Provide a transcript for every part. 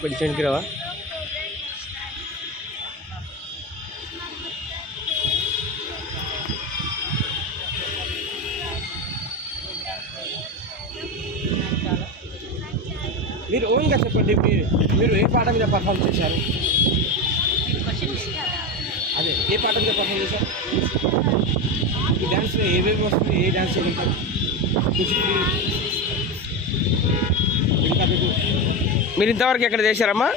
కొంచెం వెనక్కి రావా? మీరు ఓన్గా చెప్పండి మీరు మీరు ఏ పాట మీద పర్ఫామ్ చేశారు? అదే ఏ పాట మీద పర్ఫామ్ చేశారు? ఈ డ్యాన్స్లో ఏవేవి వస్తుంది ఏ డ్యాన్స్ ఉంటారు కూచిపూడి మీరు ఇంతవరకు ఎక్కడ చేశారమ్మా?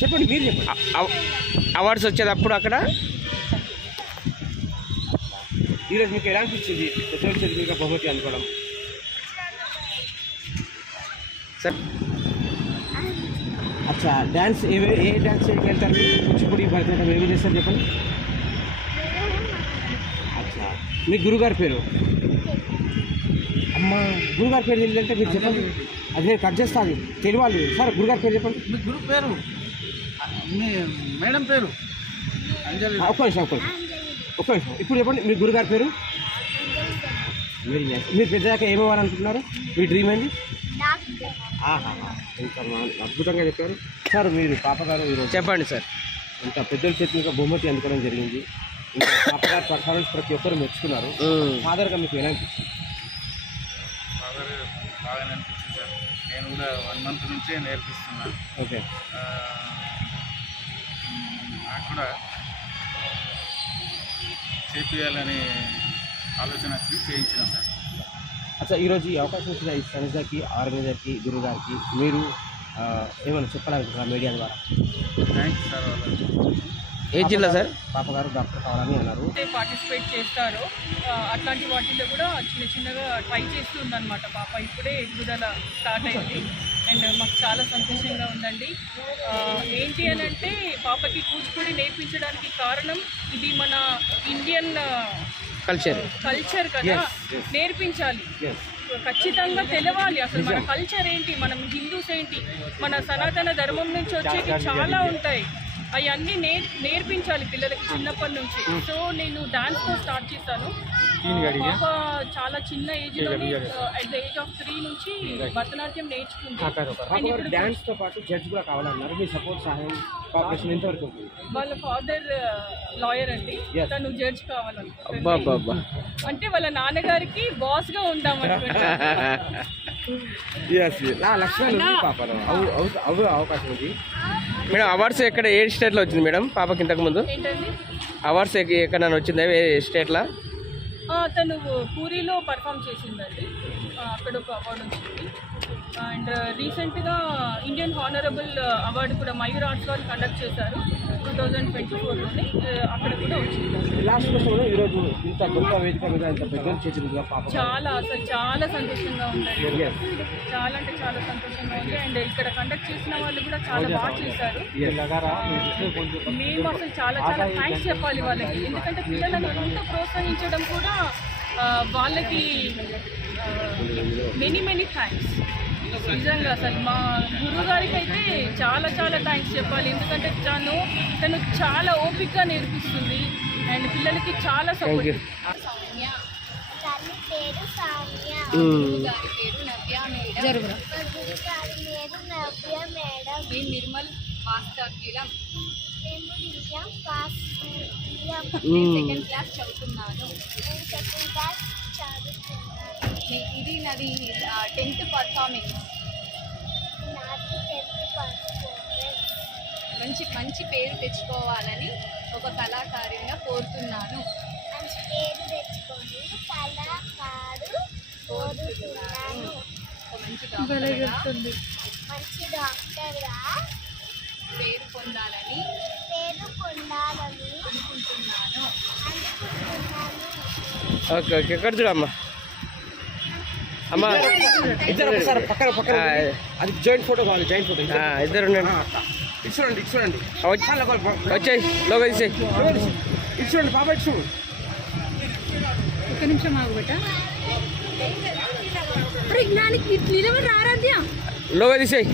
చెప్పండి మీరు చెప్పండి. అవార్డ్స్ వచ్చేటప్పుడు అక్కడ? ఈరోజు మీకు ఎలా అనిపించింది? చేతి మీకు బహుమతి అనుకోవడం? సార్. అచ్చా డ్యాన్స్ ఏ ఏ డ్యాన్స్ వెళ్తారు కూచిపూడి భరతనాట్యం ఏమి చేస్తారు చెప్పండి? అచ్చా మీ గురుగారి పేరు? అమ్మ గురుగారి పేరు ఏంటంటే మీరు చెప్పండి. అది నేను కట్ చేస్తాను. తెలియాలి. సార్ గురుగారి పేరు చెప్పండి. మీ గురు పేరు? మీ మేడం పేరు? అంజలి. ఒక్క నిమిషం ఒక్క నిమిషం. ఒక్క నిమిషం. ఇప్పుడు చెప్పండి మీ గురుగారి పేరు? మీరు మీరు పెద్దదాకా ఏమవ్వాలనుకుంటున్నారు మీ డ్రీమ్ ఏంది? ఆహాహా. ఇంత మా- అద్భుతంగా చెప్పారు. సార్ మీరు పాపగారు చెప్పండి సార్. ఇంత పెద్దల చేతి మీద బహుమతి అందుకోవడం జరిగింది. ఇంకా పాపగారు పర్ఫార్మెన్స్ ప్రతి ఒక్కరు మెచ్చుకున్నారు. ఫాదర్గా మీకు ఎలా అనిపించింది ఫాదర్ బాగానే అనిపించింది సార్. నేను కూడా వన్ మంత్ నుంచే నేర్పిస్తున్నా ఓకే. నాకు కూడా చేపియాలని ఆలోచన వచ్చి చేయించిన సార్. అచ్చా ఈరోజు ఈ అవకాశం ఇచ్చిన ఈ సంస్థకి ఆర్గనైజర్కి గురుగారికి మీరు ఏమైనా చెప్పాలనుకుంటున్నారు మీడియా ద్వారా? థ్యాంక్స్ సార్ వాళ్ళకి ఏ జిల్లా సార్? పాపగారు డాక్టర్ కావాలని అన్నారు. పార్టిసిపేట్ చేస్తారో. అట్లాంటి వాటిల్లో కూడా చిన్న చిన్నగా ట్రై చేస్తూ ఉందన్నమాట పాప. ఇప్పుడే ఎదుగుదల స్టార్ట్ అయింది. అండ్ మాకు చాలా సంతోషంగా ఉందండి. ఏంటి అని అంటే పాపకి కూచిపూడి నేర్పించడానికి కారణం ఇది మన ఇండియన్ కల్చర్. కల్చర్ కదా. నేర్పించాలి. ఖచ్చితంగా తెలవాలి అసలు. మన కల్చర్ ఏంటి? మనం హిందూస్ ఏంటి? మన సనాతన ధర్మం నుంచి వచ్చేవి చాలా ఉంటాయి. అవన్నీ నేర్ నేర్పించాలి పిల్లలకి చిన్నప్పటి నుంచి. సో నేను డాన్స్తో స్టార్ట్ చేశాను. పాప చాలా చిన్న ఏజ్లోనే at the age of three నుంచి భరతనాట్యం నేర్చుకుంది. అండ్ ఇప్పుడు డ్యాన్స్తో పాటు జడ్జ్ కూడా కావాలన్నారు. మీ సపోర్ట్ సహాయం కోఆపరేషన్ ఎంతవరకు ఉంటుంది వాళ్ళ ఫాదర్ లాయర్ అండి. తను జడ్జ్ అబ్బా అంటే వాళ్ళ నాన్నగారికి బాస్గా ఉందాం అనుకుంటా మేడం అవార్డ్స్ ఎక్కడ ఏ స్టేట్లో వచ్చింది మేడం? పాపకి ఇంతకు ముందు? అవార్డ్స్ ఎక్కడ వచ్చిందా? ఏ స్టేట్లో? తను పూరిలో పర్ఫామ్ చేసిందండి. అక్కడ ఒక అవార్డు వచ్చింది. అండ్ రీసెంట్గా ఇండియన్ హానరబుల్ అవార్డు కూడా మయూర్ ఆర్ట్స్ వాళ్ళు కండక్ట్ చేశారు. థౌజండ్ ట్వంటీ ఫోర్లోని అక్కడ కూడా వచ్చింది. లాస్ట్ ఈరోజు ఇంత గొప్ప వేదిక మీద ఇంత పెద్దల పాప. చాలా అసలు చాలా సంతోషంగా ఉందండి. చాలా అంటే చాలా సంతోషంగా ఉంది. అండ్ ఇక్కడ కండక్ట్ చేసిన వాళ్ళు కూడా చాలా బాగా చేశారు. మేము అసలు చాలా చాలా థ్యాంక్స్ చెప్పాలి వాళ్ళకి. ఎందుకంటే పిల్లలను అంత ప్రోత్సహించడం కూడా వాళ్ళకి మెనీ మెనీ థ్యాంక్స్ నిజంగా అసలు మా గురువు గారికి అయితే చాలా చాలా థ్యాంక్స్ చెప్పాలి. ఎందుకంటే తను తను చాలా ఓపికగా నేర్పిస్తుంది అండ్ పిల్లలకి చాలా సపోర్ట్ సౌమ్య. తల్లి పేరు దివ్యం దివ్యం సెకండ్ క్లాస్ చదువుతున్నాను నేను సెకండ్ క్లాస్ చదువుతున్నాను. ఇది నాది టెన్త్ పర్ఫార్మెన్స్ నాది టెన్త్ పర్ఫార్మెన్స్ మంచి మంచి పేరు తెచ్చుకోవాలని ఒక కళాకారిగా కోరుతున్నాను. మంచి పేరు తెచ్చుకొని కళాకారు కోరుతున్నాను. ఒక మంచి డాక్టర్గా మంచి డాక్టర్గా పేరు పొందాలని పేరు పొందాలని అనుకుంటున్నాను. ఓకే ఓకే ఎక్కడ చూడమ్మా. అమ్మా ఇద్దరు ఒకసారి పక్కన పక్కన. అది జాయింట్ ఫోటో కావాలి జాయింట్ ఫోటో ఇద్దరు ఉండండి. ఇటు చూడండి ఇటు చూడండి. వచ్చి- వచ్చేయ్ లోగా తీసేయ్. ఇటు చూడండి పాప ఇటు చూడు. ఒక్క నిమిషం ఆగుబెట్ట జ్ఞానికి నిలబడి రారాధ్యా లోగా తీసేయ్.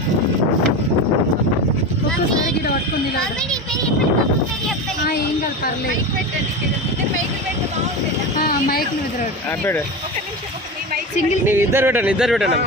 ఒక్కసారి గిడ ఆ, ఏం కాదు పర్లేదు. ఆ, మైక్ మీద సింగిల్ ఇద్దరు పెట్టండి ఇద్దరు పెట్టండి.